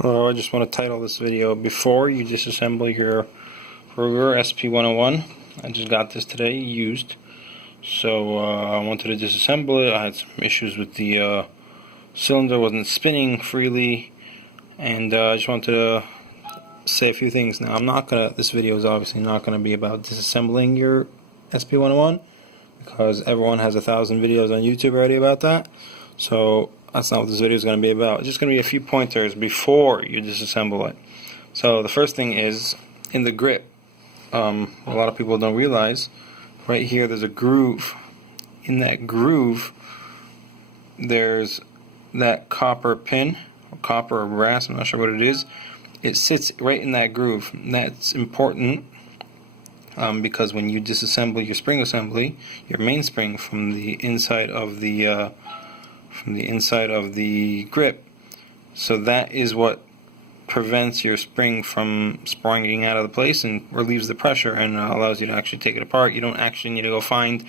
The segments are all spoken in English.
Hello, I just want to title this video Before You Disassemble Your Ruger sp101. I just got this today, used. So I wanted to disassemble it. I had some issues with the cylinder, wasn't spinning freely, and I just wanted to say a few things. Now, this video is obviously not going to be about disassembling your sp101, because everyone has 1,000 videos on YouTube already about that. So that's not what this video is going to be about. It's just going to be a few pointers before you disassemble it. So the first thing is in the grip. A lot of people don't realize right here there's a groove. In that groove there's that copper pin, or copper or brass, I'm not sure what it is. It sits right in that groove. And that's important because when you disassemble your spring assembly, your mainspring from the inside of the grip, so that is what prevents your spring from springing out of the place and relieves the pressure and allows you to actually take it apart. You don't actually need to go find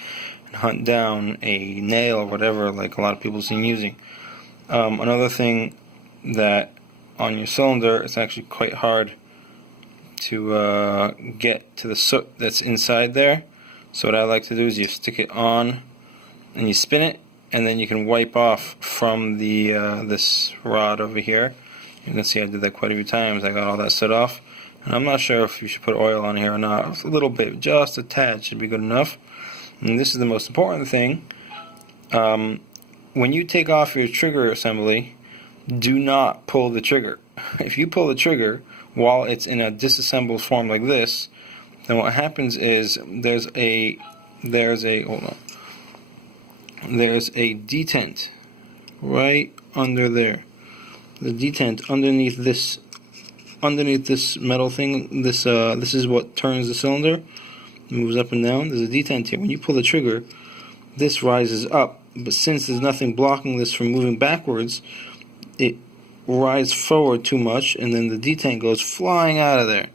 and hunt down a nail or whatever like a lot of people seem using. Another thing, that on your cylinder it's actually quite hard to get to the soot that's inside there. So what I like to do is you stick it on and you spin it, and then you can wipe off from the this rod over here. You can see I did that quite a few times. I got all that soot off, and I'm not sure if you should put oil on here or not. A little bit, just a tad, should be good enough. And this is the most important thing. When you take off your trigger assembly, do not pull the trigger. If you pull the trigger while it's in a disassembled form like this, then what happens is there's a detent right under there. The detent underneath this metal thing. This is what turns the cylinder, moves up and down. There's a detent here. When you pull the trigger, this rises up, but since there's nothing blocking this from moving backwards, it rises forward too much, and then the detent goes flying out of there.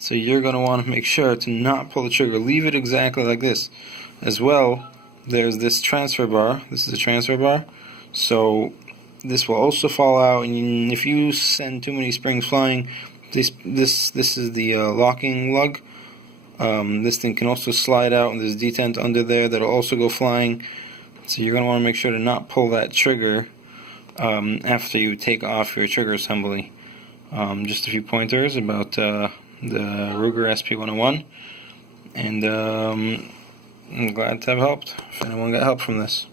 So you're going to want to make sure to not pull the trigger. Leave it exactly like this. As well, there's this transfer bar. This is a transfer bar, so this will also fall out, and if you send too many springs flying, this is the locking lug. This thing can also slide out, and there's detent under there that'll also go flying. So you're going to want to make sure to not pull that trigger after you take off your trigger assembly. Just a few pointers about the Ruger sp101, and I'm glad to have helped if anyone got help from this.